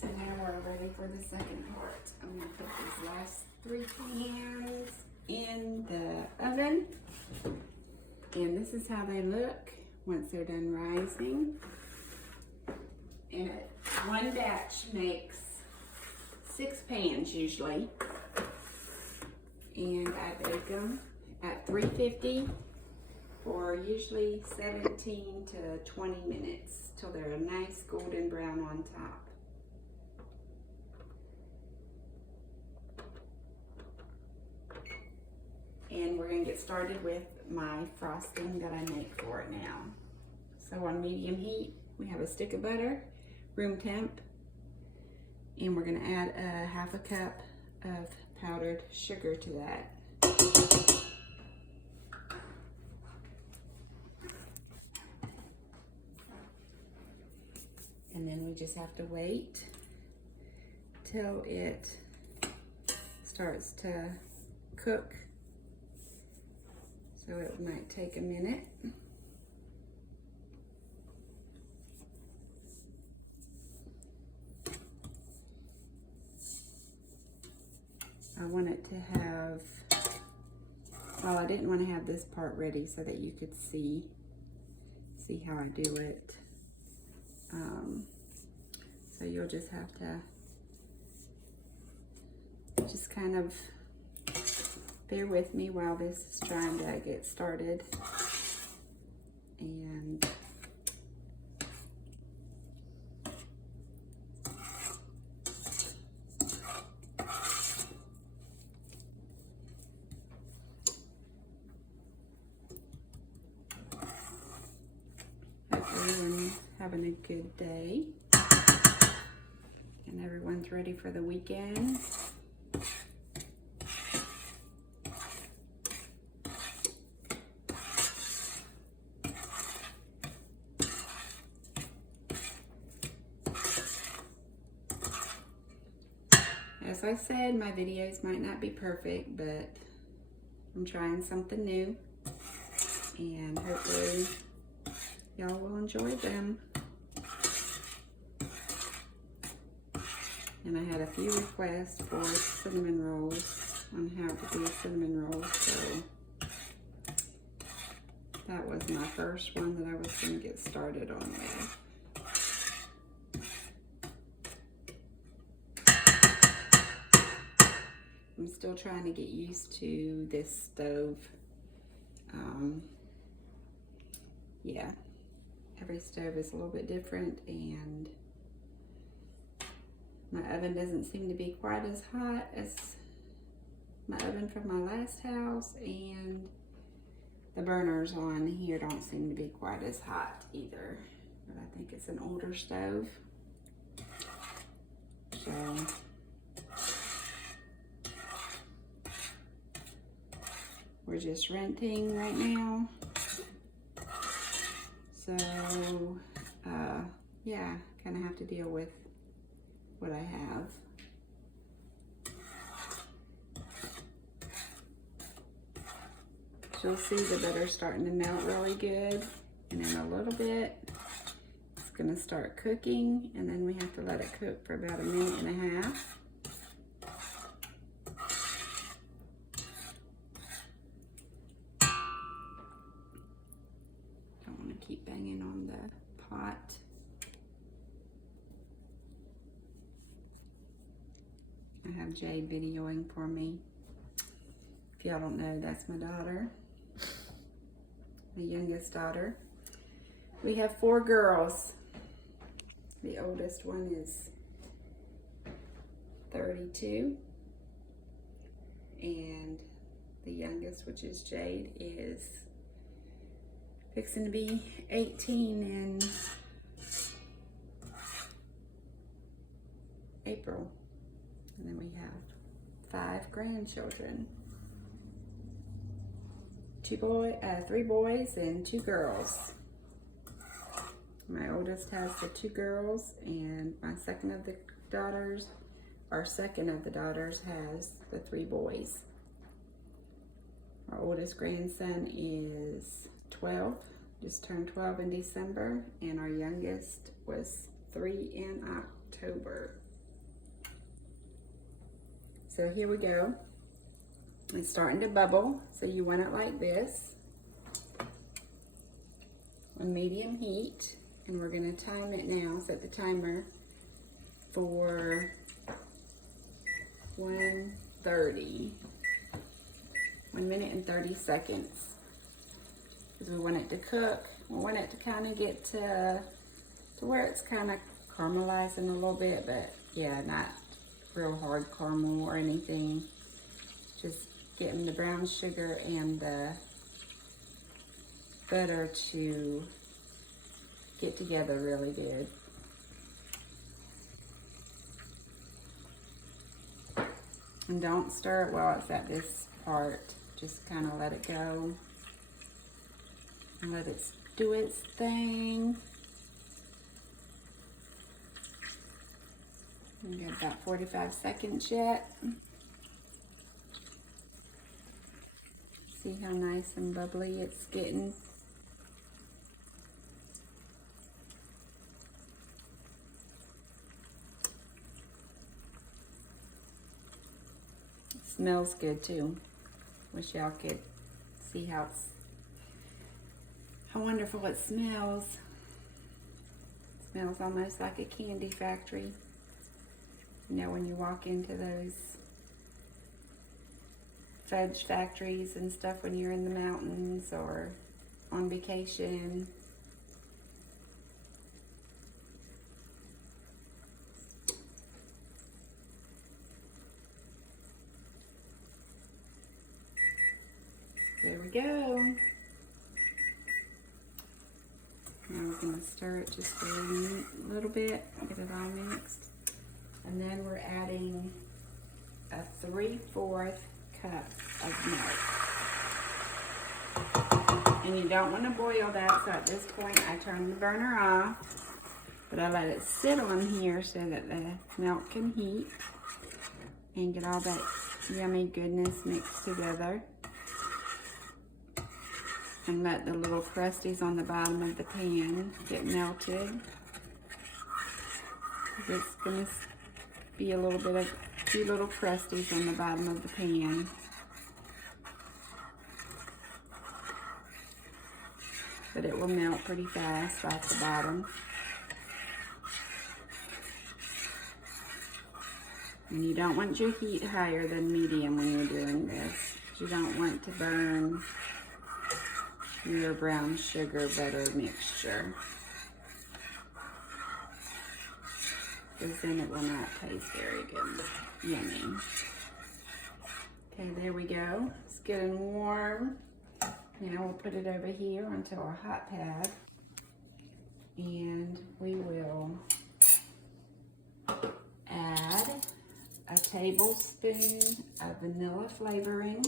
So now we're ready for the second part. I'm gonna put these last 3 pans in the oven. And this is how they look once they're done rising. And one batch makes 6 pans usually. And I bake them at 350 for usually 17 to 20 minutes till they're a nice golden brown on top. And we're gonna get started with my frosting that I make for it now. So on medium heat, we have a stick of butter, room temp, and we're gonna add a half a cup of powdered sugar to that. And then we just have to wait till it starts to cook. So it might take a minute. I want it to have, well, I didn't want to have this part ready so that you could see how I do it. So you'll just have to just kind of bear with me while this is trying to get started. And hope everyone's having a good day and everyone's ready for the weekend. As I said, my videos might not be perfect, but I'm trying something new, and hopefully y'all will enjoy them. And I had a few requests for cinnamon rolls, on how to do cinnamon rolls, so that was my first one that I was going to get started on with. I'm still trying to get used to this stove. Yeah, every stove is a little bit different, and my oven doesn't seem to be quite as hot as my oven from my last house, and the burners on here don't seem to be quite as hot either. But I think it's an older stove. So we're just renting right now. So, yeah, kind of have to deal with what I have. You'll see the butter starting to melt really good. And in a little bit, it's gonna start cooking, and then we have to let it cook for about 1.5 minutes. Keep banging on the pot. I have Jade videoing for me. If y'all don't know, that's my daughter, my youngest daughter. We have 4 girls. The oldest one is 32, and the youngest, which is Jade, is fixing to be 18 in April. And then we have 5 grandchildren. 3 boys and 2 girls. My oldest has the 2 girls, and my second of the daughters has the 3 boys. Our oldest grandson is 12, just turned 12 in December, and our youngest was 3 in October. So here we go. It's starting to bubble, so you want it like this on medium heat. And we're gonna time it now, set the timer for 1:30. 1 minute and 30 seconds. Because we want it to cook. We want it to kind of get to where it's kind of caramelizing a little bit, but yeah, not real hard caramel or anything. Just getting the brown sugar and the butter to get together really good. And don't stir it while it's at this part. Just kind of let it go and let it do its thing. We got about 45 seconds yet. See how nice and bubbly it's getting. It smells good too. Wish y'all could see how wonderful it smells. It smells almost like a candy factory. You know, when you walk into those fudge factories and stuff when you're in the mountains or on vacation. There we go. Now we're going to stir it just a little bit, get it all mixed. And then we're adding a 3/4 cup of milk. And you don't want to boil that, so at this point I turn the burner off. But I let it sit on here so that the milk can heat and get all that yummy goodness mixed together. And let the little crusties on the bottom of the pan get melted. It's going to be a few little crusties on the bottom of the pan. But it will melt pretty fast off the bottom. And you don't want your heat higher than medium when you're doing this. You don't want to burn your brown sugar butter mixture, because then it will not taste very good. Yummy. Okay, there we go. It's getting warm. Now we'll put it over here onto our hot pad, and we will add a tablespoon of vanilla flavoring.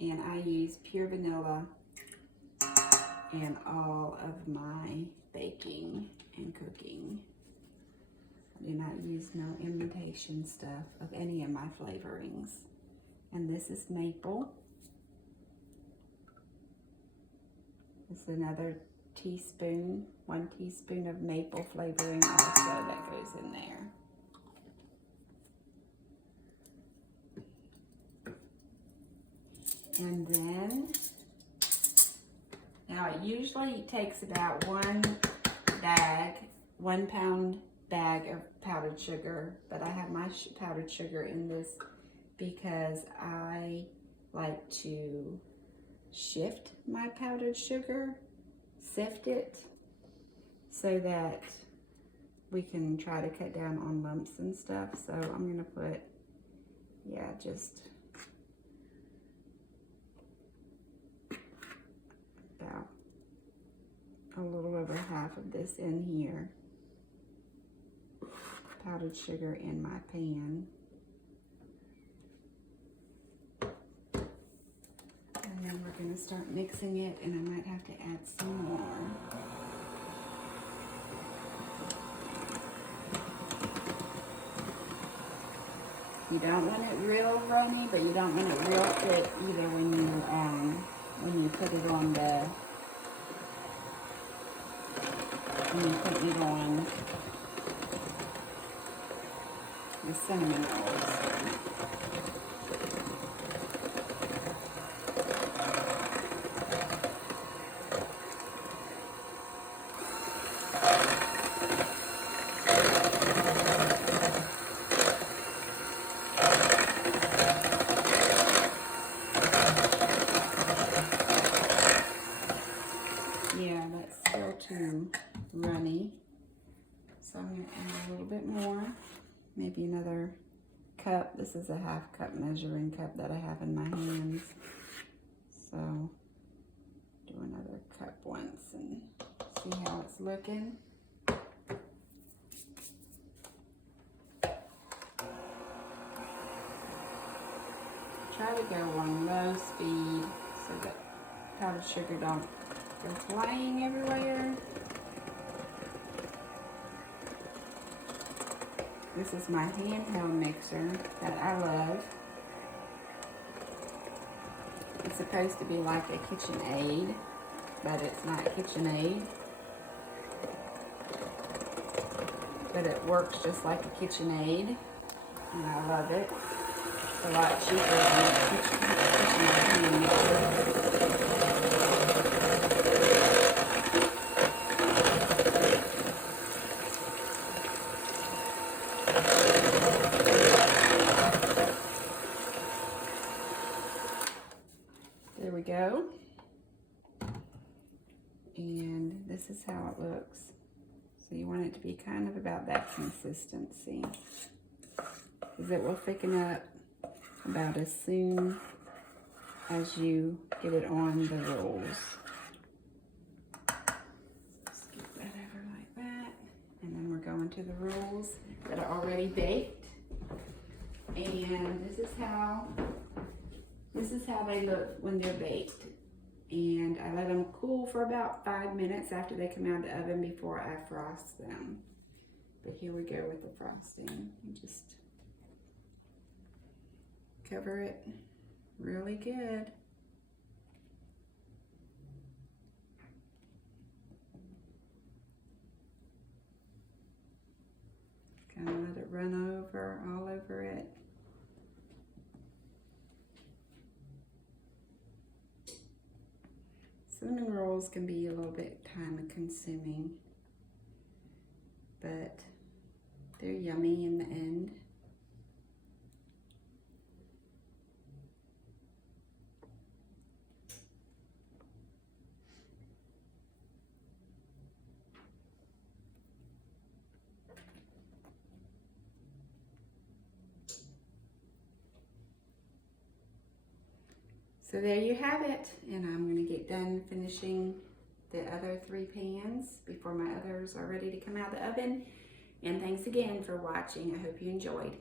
And I use pure vanilla in all of my baking and cooking. I do not use no imitation stuff of any of my flavorings. And this is maple. This is another teaspoon, 1 teaspoon of maple flavoring also that goes in there. And then, now it usually takes about 1 pound bag of powdered sugar, but I have my powdered sugar in this because I like to shift my powdered sugar, sift it, so that we can try to cut down on lumps and stuff. So I'm gonna put, yeah, just about a little over half of this in here. Powdered sugar in my pan. And then we're going to start mixing it, and I might have to add some more. You don't want it real runny, but you don't want it real thick either when you put it on the cinnamon rolls. Yeah, that's still too runny. So I'm going to add a little bit more, maybe another cup. This is a 1/2 cup measuring cup that I have in my hands. So do another cup once and see how it's looking. Try to go on low speed so that powdered sugar don't go flying everywhere. This is my handheld mixer that I love. It's supposed to be like a KitchenAid, but it's not KitchenAid. But it works just like a KitchenAid, and I love it. It's a lot cheaper than a KitchenAid mixer. There we go. And this is how it looks. So you want it to be kind of about that consistency, because it will thicken up about as soon as you get it on the rolls. Scoop that over like that. And then we're going to the rolls that are already baked. And this is how they look when they're baked. And I let them cool for about 5 minutes after they come out of the oven before I frost them. But here we go with the frosting. You just cover it really good. Kind of let it run over, all over it. Cinnamon rolls can be a little bit time consuming, but they're yummy in the end. So there you have it, and I'm going to get done finishing the other 3 pans before my others are ready to come out of the oven. And thanks again for watching. I hope you enjoyed.